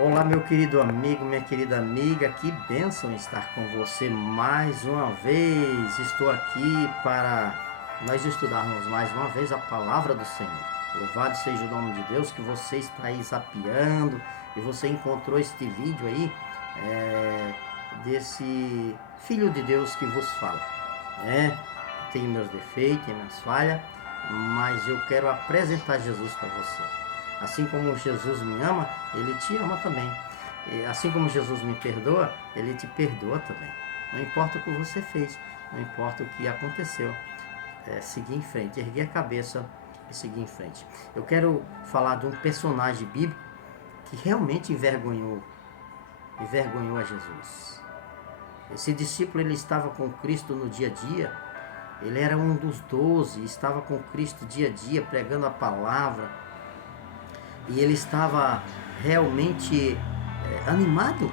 Olá, meu querido amigo, minha querida amiga, que bênção estar com você mais uma vez. Estou aqui para nós estudarmos mais uma vez a palavra do Senhor. Louvado seja o nome de Deus, que você está aí zapeando e você encontrou este vídeo aí desse Filho de Deus que vos fala. Tem meus defeitos, tem minhas falhas, mas eu quero apresentar Jesus para você. Assim como Jesus me ama, Ele te ama também. E assim como Jesus me perdoa, Ele te perdoa também. Não importa o que você fez, não importa o que aconteceu. Seguir em frente, erguer a cabeça e seguir em frente. Eu quero falar de um personagem bíblico que realmente envergonhou a Jesus. Esse discípulo, ele estava com Cristo no dia a dia. Ele era um dos 12, estava com Cristo dia a dia, pregando a palavra. E ele estava realmente animado,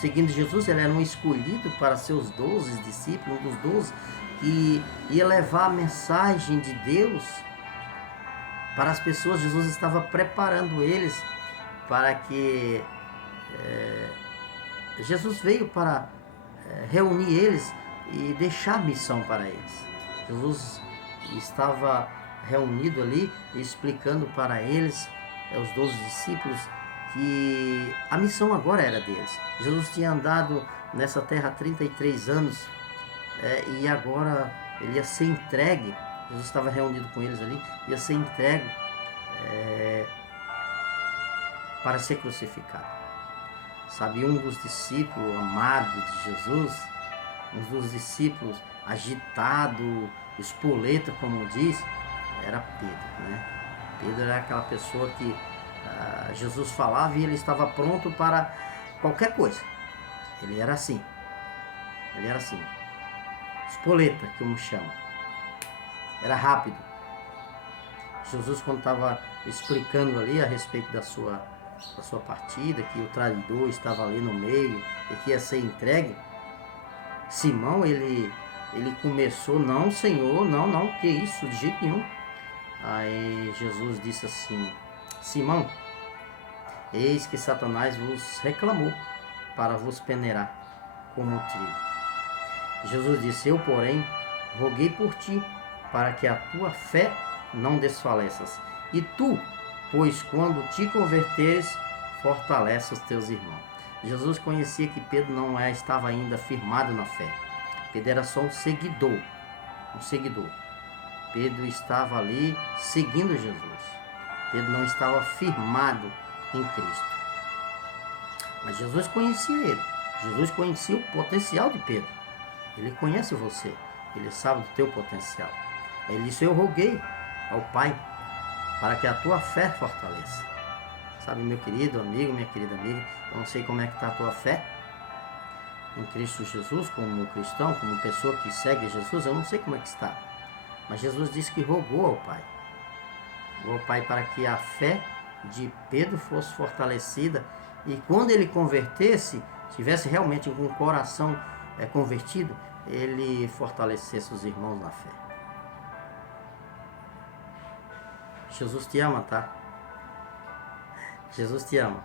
seguindo Jesus. Ele era um escolhido para seus 12 discípulos, um dos 12, que ia levar a mensagem de Deus para as pessoas. Jesus estava preparando eles para que Jesus veio para reunir eles e deixar a missão para eles. Jesus estava reunido ali, explicando para eles, os 12 discípulos, que a missão agora era deles. Jesus tinha andado nessa terra há 33 anos e agora ele ia ser entregue. Jesus estava reunido com eles ali, ia ser entregue para ser crucificado. Sabe, um dos discípulos amados de Jesus, um dos discípulos agitado, espoleta, como diz, era Pedro, né? Pedro era aquela pessoa que Jesus falava e ele estava pronto para qualquer coisa. Ele era assim. Ele era assim. Espoleta, que eu me chamo. Era rápido. Jesus, quando estava explicando ali a respeito da sua partida, que o traidor estava ali no meio e que ia ser entregue, Simão, ele começou: não, Senhor, não, que isso, de jeito nenhum. Aí Jesus disse assim: Simão, eis que Satanás vos reclamou para vos peneirar como trigo. Jesus disse: eu, porém, roguei por ti, para que a tua fé não desfaleças. E tu, pois quando te converteres, fortalece os teus irmãos. Jesus conhecia que Pedro não estava ainda firmado na fé. Pedro era só um seguidor. Pedro estava ali seguindo Jesus. Pedro não estava firmado em Cristo. Mas Jesus conhecia ele. Jesus conhecia o potencial de Pedro. Ele conhece você. Ele sabe do teu potencial. Ele disse: eu roguei ao Pai para que a tua fé fortaleça. Sabe, meu querido amigo, minha querida amiga, eu não sei como é que está a tua fé em Cristo Jesus, como cristão, como pessoa que segue Jesus. Eu não sei como é que está. Mas Jesus disse que rogou ao Pai. Rogou ao Pai para que a fé de Pedro fosse fortalecida. E quando ele convertesse, tivesse realmente com o coração convertido, ele fortalecesse os irmãos na fé. Jesus te ama, tá? Jesus te ama.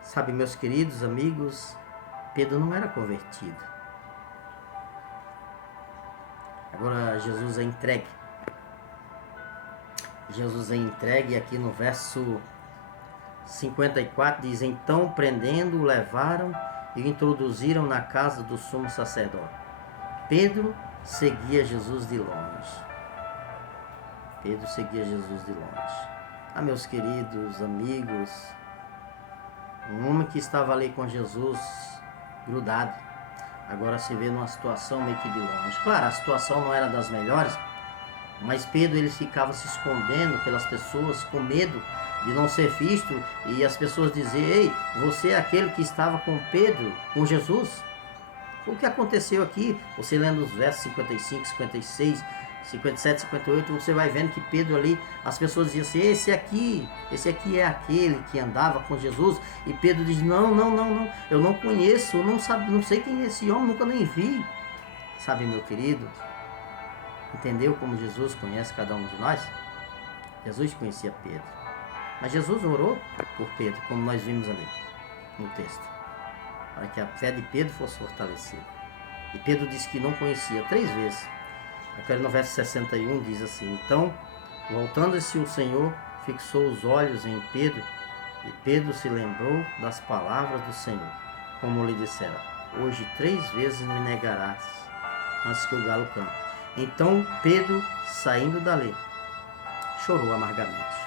Sabe, meus queridos amigos, Pedro não era convertido. Agora Jesus é entregue. Jesus é entregue aqui no verso 54, diz: então prendendo, o levaram e o introduziram na casa do sumo sacerdote. Pedro seguia Jesus de longe. Pedro seguia Jesus de longe. Meus queridos amigos, um homem que estava ali com Jesus grudado, agora se vê numa situação meio que de longe. Claro, a situação não era das melhores, mas Pedro, ele ficava se escondendo pelas pessoas com medo de não ser visto e as pessoas dizer: ei, você é aquele que estava com Pedro, com Jesus? Foi o que aconteceu aqui. Você lendo os versos 55, 56, 57, 58, você vai vendo que Pedro ali, as pessoas diziam assim: esse aqui é aquele que andava com Jesus. E Pedro diz: não, eu não conheço, eu não sei quem é esse homem, nunca nem vi. Sabe, meu querido, entendeu como Jesus conhece cada um de nós? Jesus conhecia Pedro. Mas Jesus orou por Pedro, como nós vimos ali no texto, para que a fé de Pedro fosse fortalecida. E Pedro disse que não conhecia 3 vezes. Aquele no verso 61 diz assim: então, voltando-se o Senhor, fixou os olhos em Pedro, e Pedro se lembrou das palavras do Senhor, como lhe dissera: hoje 3 vezes me negarás, antes que o galo cante. Então Pedro, saindo dali, chorou amargamente.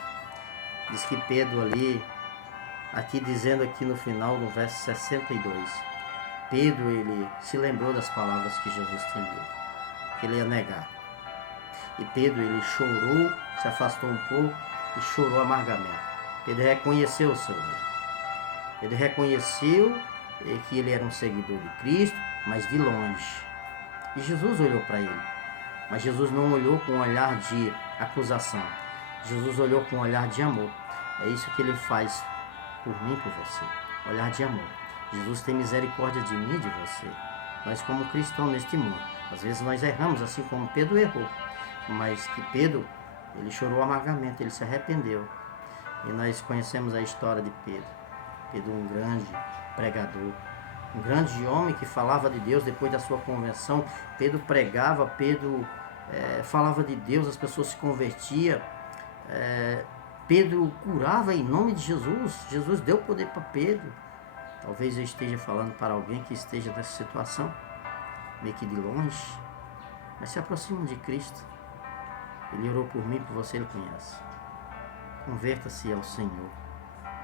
Diz que Pedro ali, aqui dizendo aqui no final, no verso 62, Pedro, ele se lembrou das palavras que Jesus tinha dito, que ele ia negar. E Pedro, ele chorou, se afastou um pouco e chorou amargamente. Pedro reconheceu o seu erro. Ele reconheceu que ele era um seguidor de Cristo, mas de longe. E Jesus olhou para ele. Mas Jesus não olhou com um olhar de acusação. Jesus olhou com um olhar de amor. É isso que ele faz por mim e por você. Olhar de amor. Jesus tem misericórdia de mim e de você. Nós como cristãos neste mundo. Às vezes nós erramos, assim como Pedro errou. Mas que Pedro, ele chorou amargamente, ele se arrependeu. E nós conhecemos a história de Pedro. Pedro, um grande pregador, um grande homem que falava de Deus depois da sua conversão. Pedro pregava, Pedro falava de Deus, as pessoas se convertiam. Pedro curava em nome de Jesus. Jesus deu poder para Pedro. Talvez eu esteja falando para alguém que esteja nessa situação, meio que de longe, mas se aproxima de Cristo. Ele orou por mim, por você, ele conhece. Converta-se ao Senhor.